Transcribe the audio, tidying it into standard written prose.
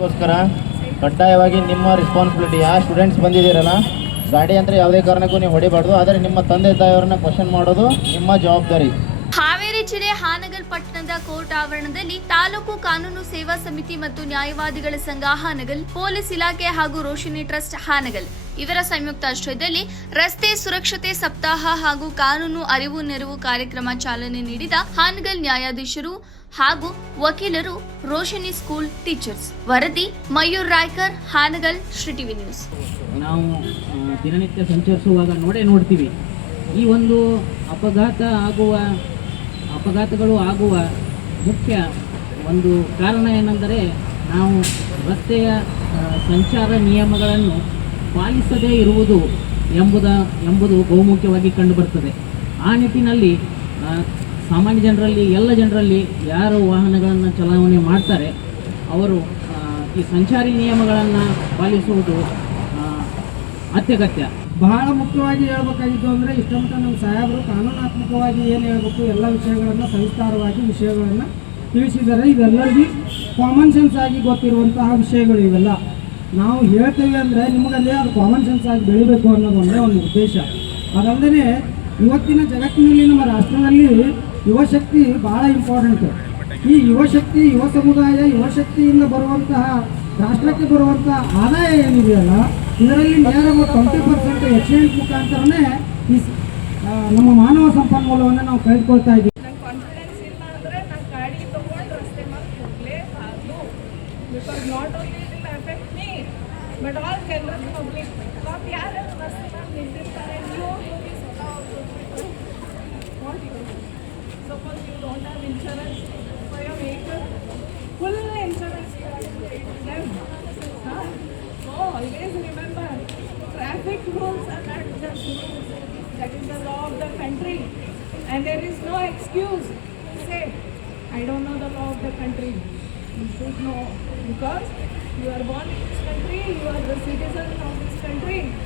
ಅದಕ್ಕೋಸ್ಕರ ಕಡ್ಡಾಯವಾಗಿ ನಿಮ್ಮ ರೆಸ್ಪಾನ್ಸಿಬಿಲಿಟಿ ಸ್ಟೂಡೆಂಟ್ಸ್ ಬಂದಿದ್ದೀರಲ್ಲ, ಗಾಡಿ ಅಂದರೆ ಯಾವುದೇ ಕಾರಣಕ್ಕೂ ನೀವು ಹೊಡಿಬಾರ್ದು. ಆದರೆ ನಿಮ್ಮ ತಂದೆ ತಾಯಿಯವರನ್ನ ಕ್ವಶನ್ ಮಾಡೋದು ನಿಮ್ಮ ಜವಾಬ್ದಾರಿ. ಹಾವೇರಿ ಜಿಲ್ಲೆ ಹಾನಗಲ್ ಪಟ್ಟಣದ ಕೋರ್ಟ್ ಆವರಣದಲ್ಲಿ ತಾಲೂಕು ಕಾನೂನು ಸೇವಾ ಸಮಿತಿ ಮತ್ತು ನ್ಯಾಯವಾದಿಗಳ ಸಂಘ ಹಾನಗಲ್, ಪೊಲೀಸ್ ಇಲಾಖೆ ಹಾಗೂ ರೋಶಿನಿ ಟ್ರಸ್ಟ್ ಹಾನಗಲ್ ಇವರ ಸಂಯುಕ್ತಾಶ್ರಯದಲ್ಲಿ ರಸ್ತೆ ಸುರಕ್ಷತೆ ಸಪ್ತಾಹ ಹಾಗೂ ಕಾನೂನು ಅರಿವು ನೆರವು ಕಾರ್ಯಕ್ರಮ ಚಾಲನೆ ನೀಡಿದ ಹಾನಗಲ್ ನ್ಯಾಯಾಧೀಶರು ಹಾಗೂ ವಕೀಲರು, ರೋಶಿನಿ ಸ್ಕೂಲ್ ಟೀಚರ್ಸ್. ವರದಿ ಮಯೂರ್ ರಾಯ್ಕರ್, ಹಾನಗಲ್, ಶ್ರೀ ಟಿವಿ ನ್ಯೂಸ್. ನಾವು ದಿನನಿತ್ಯ ಸಂಚರಿಸುವಾಗ ನೋಡ್ತೀವಿ ಈ ಒಂದು ಅಪಘಾತಗಳು ಆಗುವ ಮುಖ್ಯ ಒಂದು ಕಾರಣ ಏನೆಂದರೆ ನಾವು ರಸ್ತೆಯ ಸಂಚಾರ ನಿಯಮಗಳನ್ನು ಪಾಲಿಸದೇ ಇರುವುದು ಎಂಬುದು ಬಹುಮುಖ್ಯವಾಗಿ ಕಂಡುಬರ್ತದೆ. ಆ ನಿಟ್ಟಿನಲ್ಲಿ ಸಾಮಾನ್ಯ ಜನರಲ್ಲಿ, ಎಲ್ಲ ಜನರಲ್ಲಿ ಯಾರು ವಾಹನಗಳನ್ನು ಚಲಾವಣೆ ಮಾಡ್ತಾರೆ ಅವರು ಈ ಸಂಚಾರಿ ನಿಯಮಗಳನ್ನು ಪಾಲಿಸುವುದು ಅತ್ಯಗತ್ಯ. ಬಹಳ ಮುಖ್ಯವಾಗಿ ಹೇಳ್ಬೇಕಾಗಿದ್ದು ಅಂದರೆ ಇಷ್ಟಂತ ನಮ್ಮ ಸಾಹೇಬರು ಕಾನೂನಾತ್ಮಕವಾಗಿ ಏನು ಹೇಳಬೇಕು ಎಲ್ಲ ವಿಷಯಗಳನ್ನು ಸವಿಸ್ತಾರವಾಗಿ ವಿಷಯಗಳನ್ನು ತಿಳಿಸಿದ್ದಾರೆ. ಇವೆಲ್ಲರಿಗೂ ಕಾಮನ್ ಸೆನ್ಸ್ ಆಗಿ ಗೊತ್ತಿರುವಂತಹ ವಿಷಯಗಳು ಇವೆಲ್ಲ. ನಾವು ಹೇಳ್ತೇವೆ ಅಂದರೆ ನಿಮಗಲ್ಲೇ ಅದು ಕಾಮನ್ ಸೆನ್ಸ್ ಆಗಿ ಬೆಳಿಬೇಕು ಅನ್ನೋದು ಒಂದೇ ಒಂದು ಉದ್ದೇಶ. ಅದಲ್ಲದೆ ಇವತ್ತಿನ ಜಗತ್ತಿನಲ್ಲಿ ನಮ್ಮ ರಾಷ್ಟ್ರದಲ್ಲಿ ಯುವಶಕ್ತಿ ಭಾಳ ಇಂಪಾರ್ಟೆಂಟು. ಈ ಯುವಶಕ್ತಿ, ಯುವ ಸಮುದಾಯ, ಯುವಶಕ್ತಿಯಿಂದ ಬರುವಂತಹ ರಾಷ್ಟ್ರಕ್ಕೆ ಬರುವಂತಹ ಆದಾಯ ಏನಿದೆಯಲ್ಲ, ಇದರಲ್ಲಿ ನೇರ 20% ಎಕ್ಸ್ಚೇಂಜ್ ಮುಖಾಂತರನೇ ಈ ನಮ್ಮ ಮಾನವ ಸಂಪನ್ಮೂಲವನ್ನು ನಾವು ಕಳೆದುಕೊಳ್ತಾ ಇದ್ದೀವಿ. ಕಾನ್ಫಿಡೆನ್ಸ್ ಇಲ್ಲ ಅಂದರೆ ನಾನು ಗಾಡಿ ತೊಗೊಂಡು ರಸ್ತೆ ಮೇಲೆ ಹೋಗಲೇಬಾರ್ದು. Because not only it will affect me but all general public. ಪಾಪ ಯಾರ್ಯಾರು ರಸ್ತೆ ಮೇಲೆ ನಿಂತಿರ್ತಾರೆ, ನೀವು ಹೋಗಿ suppose you don't have insurance for your vehicle, full insurance So always remember, traffic rules are not just rules. That is the law of the country, and there is no excuse to say, I don't know the law of the country. You should know, because you are born in this country, you are the citizen of this country.